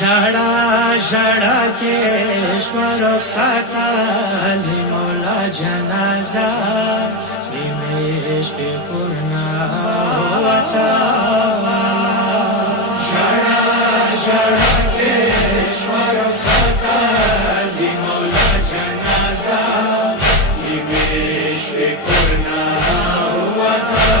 ژړا ژړا کې شوه رخصتالی مولا جنازه نیمې شپې کورنا ووته ژړا ژړا کې شوه رخصتالی مولا جنازه نیمې شپې کورنا ووته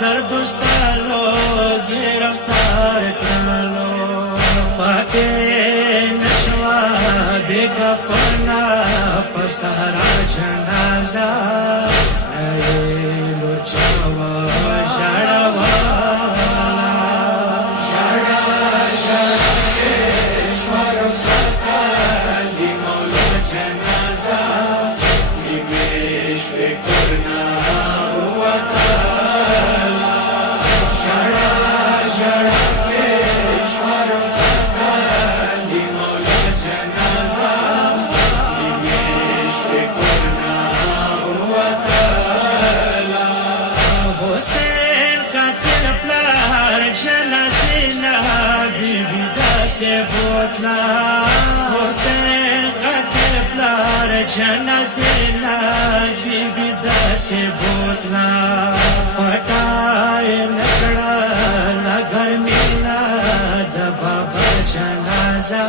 زردوستالو گرفتار کنالو پاتے نشوا بے کفنا پسارا جنازہ نیلو چاوا جڑوا حسین قتل پلار جنازینا بیبی داسې بوتلا پټای نکړه نګر مینا د بابا جنازه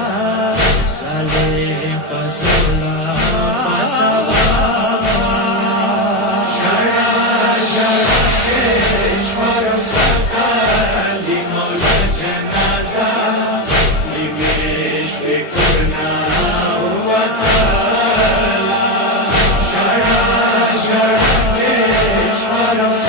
صالح پسولا پسوا Shara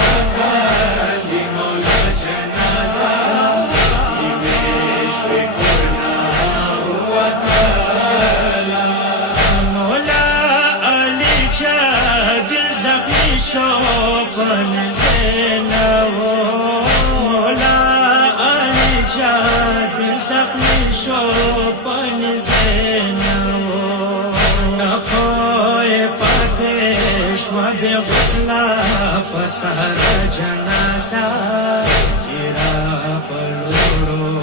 شوپن زینو مولا علی جاد زخمی شوپن زینو نخوی پاتش و بی غسلا پسر جنازا جیرا پلورو